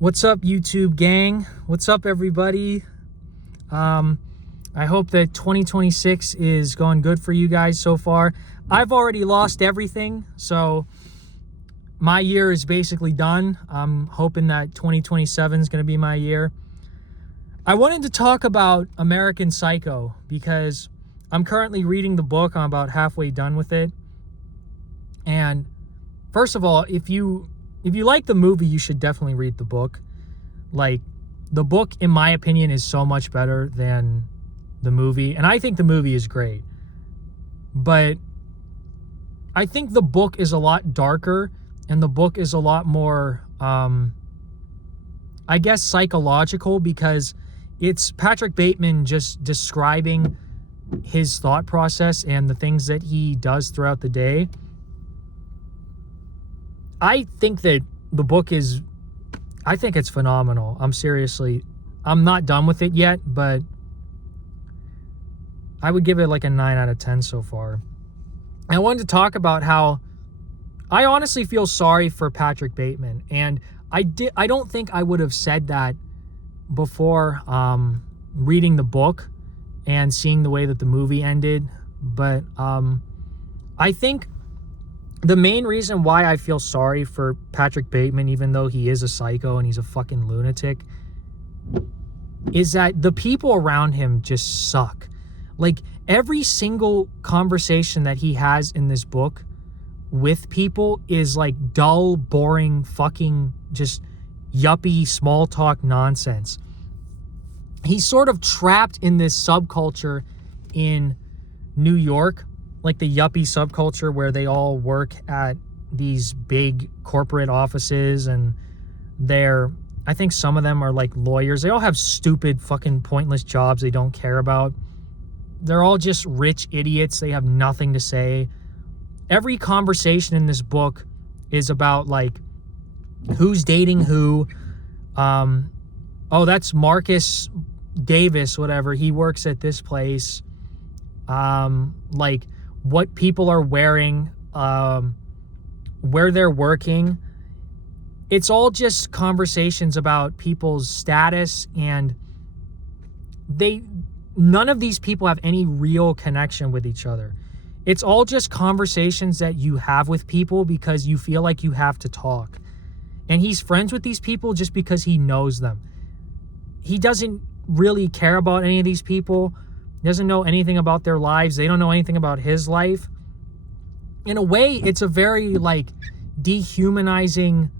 What's up, YouTube gang? What's up, everybody? I hope that 2026 is going good for you guys so far. I've already lost everything, so my year is basically done. I'm hoping that 2027 is going to be my year. I wanted to talk about American Psycho because I'm currently reading the book. I'm about halfway done with it. And first of all, if you like the movie, you should definitely read the book. Like, the book, in my opinion, is so much better than the movie. And I think the movie is great. But I think the book is a lot darker, and the book is a lot more, I guess, psychological, because it's Patrick Bateman just describing his thought process and the things that he does throughout the day. I think that the book is, I think it's phenomenal. I'm not done with it yet, but I would give it like a 9 out of 10 so far. I wanted to talk about how I honestly feel sorry for Patrick Bateman. And I don't think I would have said that before reading the book and seeing the way that the movie ended. But I think the main reason why I feel sorry for Patrick Bateman, even though he is a psycho and he's a fucking lunatic, is that the people around him just suck. Like, every single conversation that he has in this book with people is like dull, boring, fucking just yuppie, small talk nonsense. He's sort of trapped in this subculture in New York, like the yuppie subculture where they all work at these big corporate offices, and I think some of them are like lawyers. They all have stupid fucking pointless jobs they don't care about. They're all just rich idiots. They have nothing to say. Every conversation in this book is about like who's dating who. Oh, that's Marcus Davis, whatever. He works at this place. Like what people are wearing, where they're working. It's all just conversations about people's status, and none of these people have any real connection with each other. It's all just conversations that you have with people because you feel like you have to talk. And he's friends with these people just because he knows them. He doesn't really care about any of these people. He doesn't know anything about their lives. They don't know anything about his life. In a way, it's a very like dehumanizing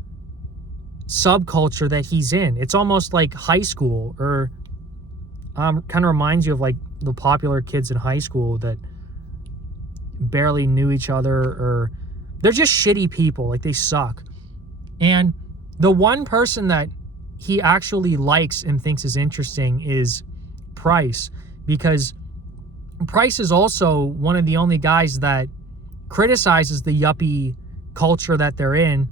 subculture that he's in. It's almost like high school, or kind of reminds you of like the popular kids in high school that barely knew each other, or they're just shitty people. Like, they suck. And the one person that he actually likes and thinks is interesting is Price, because Price is also one of the only guys that criticizes the yuppie culture that they're in.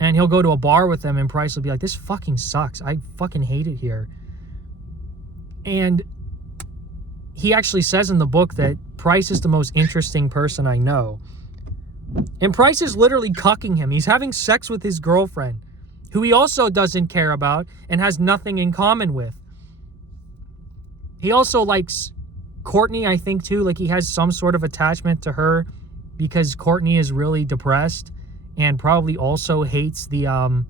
And he'll go to a bar with them and Price will be like, this fucking sucks. I fucking hate it here. And he actually says in the book that Price is the most interesting person I know. And Price is literally cucking him. He's having sex with his girlfriend, who he also doesn't care about and has nothing in common with. He also likes Courtney, I think, too. Like, he has some sort of attachment to her because Courtney is really depressed and probably also hates the yuppie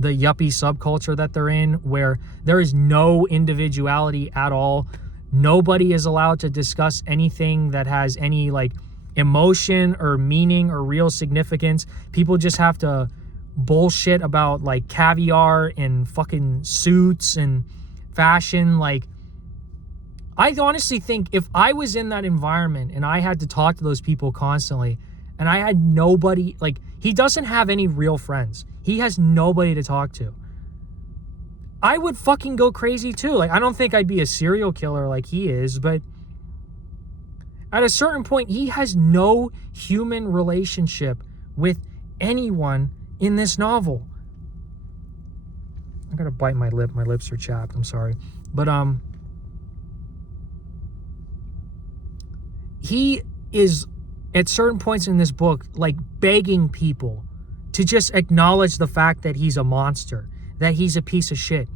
subculture that they're in, where there is no individuality at all. Nobody is allowed to discuss anything that has any like emotion or meaning or real significance. People just have to bullshit about like caviar and fucking suits and fashion. Like, I honestly think if I was in that environment and I had to talk to those people constantly and I had nobody, like, he doesn't have any real friends. He has nobody to talk to. I would fucking go crazy too. Like, I don't think I'd be a serial killer like he is, but at a certain point, he has no human relationship with anyone in this novel. I gotta bite my lip. My lips are chapped. I'm sorry. But, he is, at certain points in this book, like, begging people to just acknowledge the fact that he's a monster, that he's a piece of shit.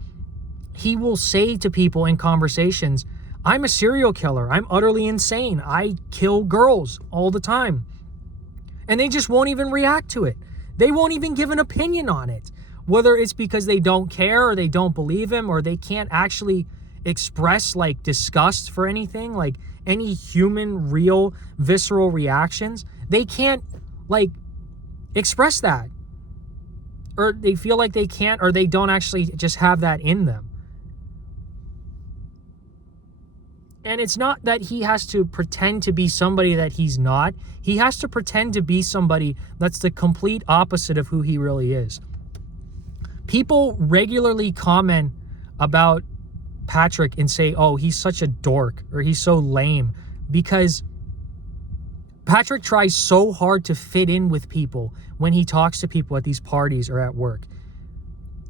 He will say to people in conversations, I'm a serial killer. I'm utterly insane. I kill girls all the time. And they just won't even react to it. They won't even give an opinion on it. Whether it's because they don't care or they don't believe him or they can't actually express like disgust for anything, like any human, real, visceral reactions. They can't like express that. Or they feel like they can't, or they don't actually just have that in them. And it's not that he has to pretend to be somebody that he's not. He has to pretend to be somebody that's the complete opposite of who he really is. People regularly comment about Patrick and say, oh, he's such a dork or he's so lame, because Patrick tries so hard to fit in with people when he talks to people at these parties or at work.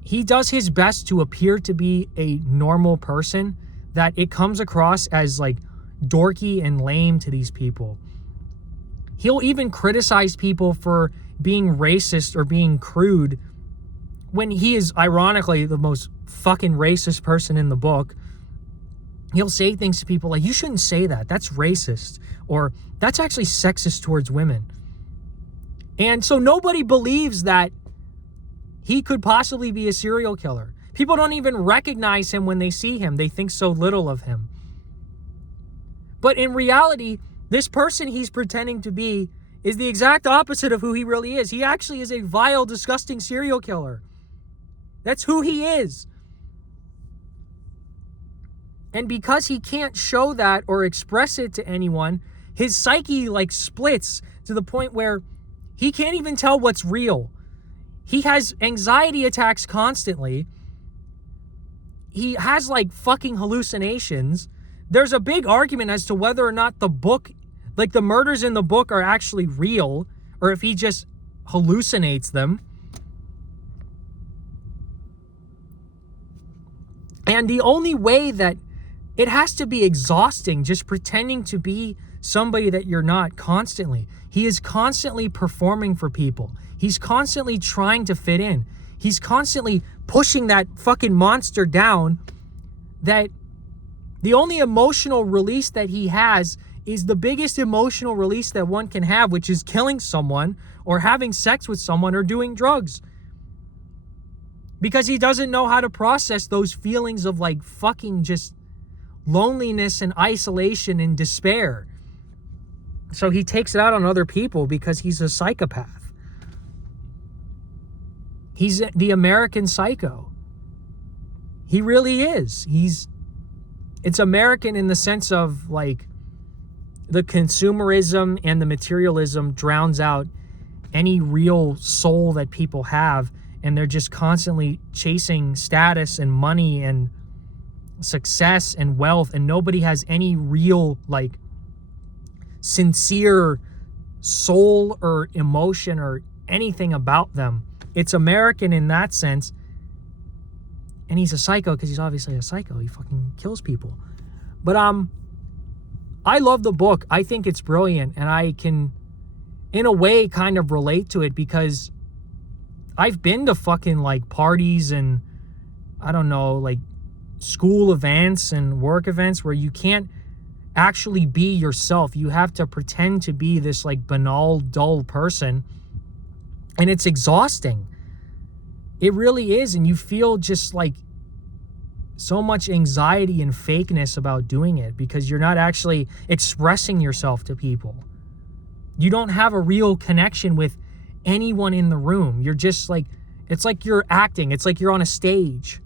He does his best to appear to be a normal person, that it comes across as like dorky and lame to these people. He'll even criticize people for being racist or being crude when he is ironically the most fucking racist person in the book. He'll say things to people like, you shouldn't say that, that's racist, or that's actually sexist towards women. And so nobody believes that he could possibly be a serial killer. People don't even recognize him when they see him. They think so little of him. But in reality, this person he's pretending to be is the exact opposite of who he really is. He actually is a vile, disgusting serial killer. That's who he is. And because he can't show that or express it to anyone, his psyche like splits to the point where he can't even tell what's real. He has anxiety attacks constantly. He has like fucking hallucinations. There's a big argument as to whether or not the book, like the murders in the book, are actually real or if he just hallucinates them. And the only way that it has to be exhausting just pretending to be somebody that you're not constantly. He is constantly performing for people. He's constantly trying to fit in. He's constantly pushing that fucking monster down, that the only emotional release that he has is the biggest emotional release that one can have, which is killing someone or having sex with someone or doing drugs. Because he doesn't know how to process those feelings of like fucking just loneliness and isolation and despair. So he takes it out on other people because he's a psychopath. He's the American psycho. He really is. It's American in the sense of like the consumerism and the materialism drowns out any real soul that people have, and they're just constantly chasing status and money and success and wealth, and nobody has any real like sincere soul or emotion or anything about them. It's American in that sense. And he's a psycho because he's obviously a psycho. He fucking kills people. But I love the book. I think it's brilliant, and I can in a way kind of relate to it because I've been to fucking like parties and I don't know, like school events and work events where you can't actually be yourself. You have to pretend to be this like banal, dull person, and it's exhausting. It really is, and you feel just like so much anxiety and fakeness about doing it because you're not actually expressing yourself to people. You don't have a real connection with anyone in the room. You're just like, it's like you're acting. It's like you're on a stage.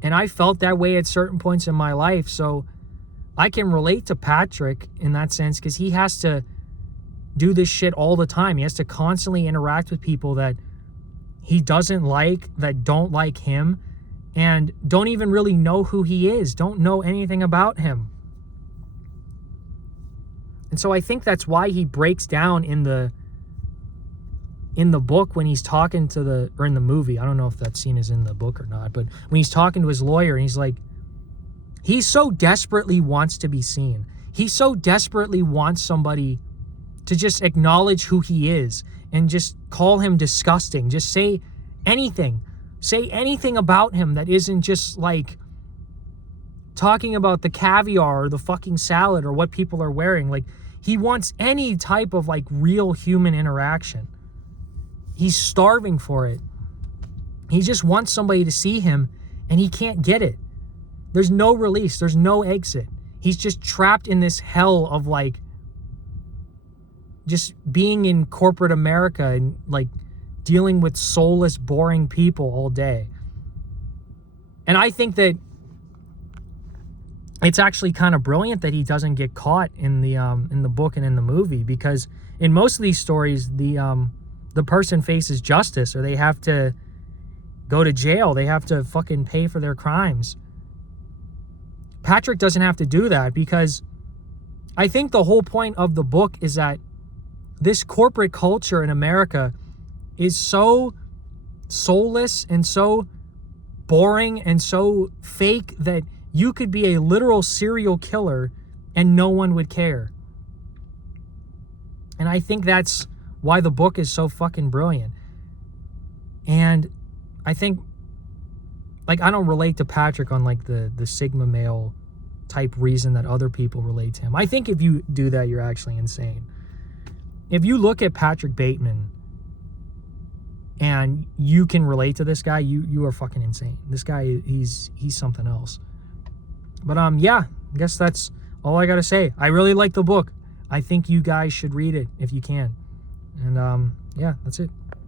And I felt that way at certain points in my life. So I can relate to Patrick in that sense because he has to do this shit all the time. He has to constantly interact with people that he doesn't like, that don't like him, and don't even really know who he is, don't know anything about him. And so I think that's why he breaks down in the book when he's talking to or in the movie. I don't know if that scene is in the book or not, but when he's talking to his lawyer and he's like, he so desperately wants to be seen. He so desperately wants somebody to just acknowledge who he is and just call him disgusting. Just say anything. Say anything about him that isn't just like talking about the caviar or the fucking salad or what people are wearing. Like, he wants any type of like real human interaction. He's starving for it. He just wants somebody to see him, and he can't get it. There's no release. There's no exit. He's just trapped in this hell of like just being in corporate America and like dealing with soulless, boring people all day. And I think that it's actually kind of brilliant that he doesn't get caught in the book and in the movie, because in most of these stories, the person faces justice, or they have to go to jail. They have to fucking pay for their crimes. Patrick doesn't have to do that, because I think the whole point of the book is that this corporate culture in America is so soulless and so boring and so fake that you could be a literal serial killer and no one would care. And I think that's why the book is so fucking brilliant. And I think, like, I don't relate to Patrick on like the Sigma male type reason that other people relate to him. I think if you do that, you're actually insane. If you look at Patrick Bateman and you can relate to this guy, you are fucking insane. This guy, he's something else. But yeah, I guess that's all I gotta say. I really like the book. I think you guys should read it if you can. And yeah, that's it.